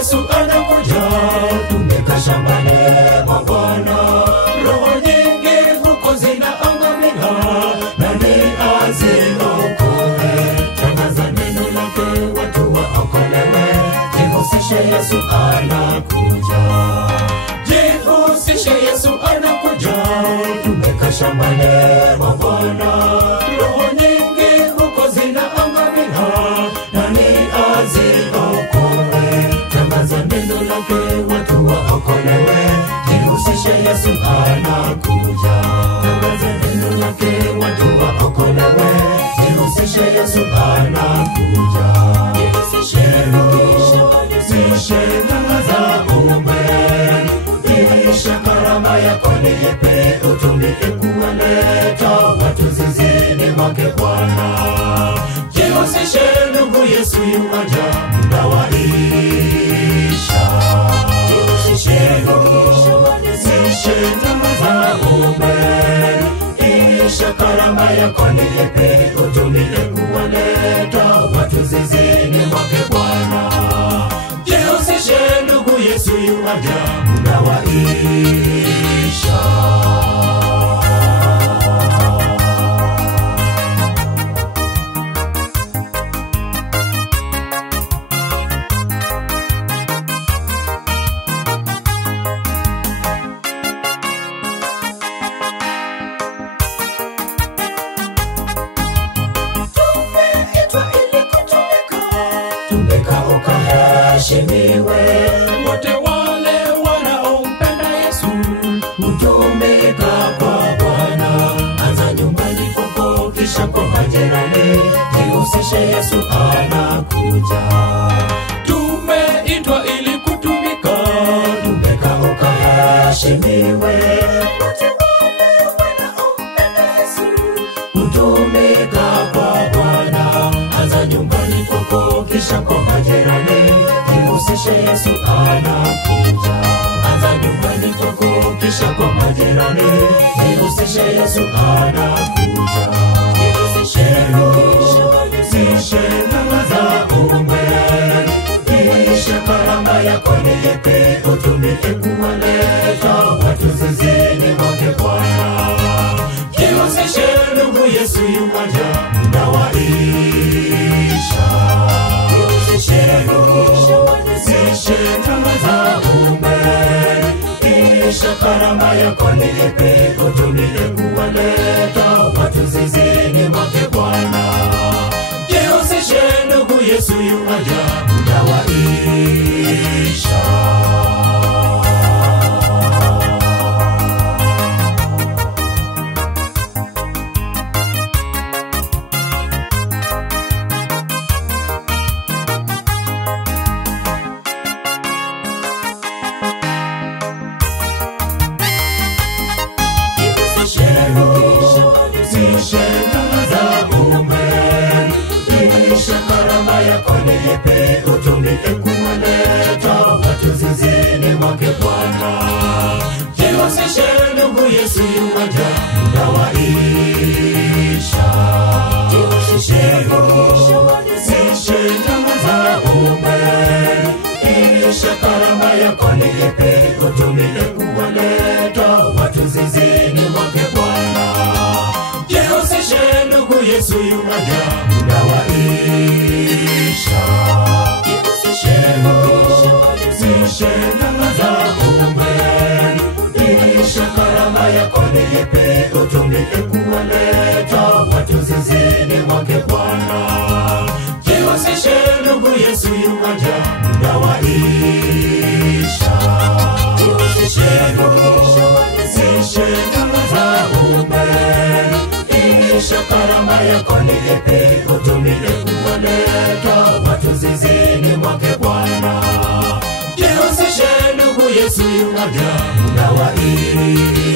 Yesu anakuja, tumeka shambani mwa Bwana. Roho nyingi huko zinaangamia, nani aziokoe? Tangaza neno lake watu waokolewe. Jihusishe, Yesu anakuja. Jihusishe, Yesu anakuja, tumeka shambani mwa Bwana. Roho nyingi huko zinaangamia, nani aziokoe? Tangaza neno lake watu waokolewe. Jihusishe, Yesu anakuja. Tangaza neno lake watu waokolewe. Jihusishe, Yesu anakuja. Jihusishe, tangaza umbeni. Isha karama yako ni yepe, utumike kuwaleta watu zizini mwake Bwana. Jihusishe ndugu, Yesu yuaja, muda waisha. Jihusishe, tangaza umbeni. Isha karama yako ni yepe, utumike kuwaleta watu zizini mwake Bwana. Jihusishe ndugu, Yesu yuaja, muda waisha. Tumeka ukaheshimiwe, wote wale wanaompenda Yesu hutumika kwa Bwana. Anza nyumbani kwako, kisha kwa majirani. Jihusishe, Yesu anakuja. Tumeitwa ili kutumika, tumeka ukaheshimiwe, wote wale wanaompenda Yesu hutumika kwa Bwana. Anza nyumbani kwako, kisha kwa majirani. Jihusishe, Yesu anakuja. Anza nyumbani kwako, kisha kwa majirani. Jihusishe, Yesu anakuja. Jihusishe, tangaza umbeni. Isha karama yako ni yepe, utumike kuwaleta watu zizini mwake Bwana. Jihusishe ndugu, Yesu yuaja, muda waisha. Jihusishe, tangaza umbeni. Isha karama yako ni yepe, utumike kuwaleta watu zizini mwake Bwana. Jihusishe ndugu, Yesu yuaja, muda waisha. Jihusishe, tangaza umbeni. Isha karama yako ni yepe, utumike kuwaleta watu zizini mwake Bwana. Jihusishe ndugu, Yesu yuaja, muda waisha. Jihusishe, tangaza umbeni. Isha karama yako ni yepe, utumike kuwaleta watu zizini mwake Bwana. Jihusishe ndugu, Yesu yuaja, muda waisha. Jihusishe, tangaza umbeni. Isha karama yako ni yepe, utumike kuwaleta watu zizini mwake Bwana. Jihusishe ndugu, Yesu yuaja, muda waisha. Jihusishe, tangaza umbeni. Isha karama yako ni yepe, utumike kuwaleta watu zizini mwake Bwana. Jihusishe ndugu, Yesu yuaja, muda waisha.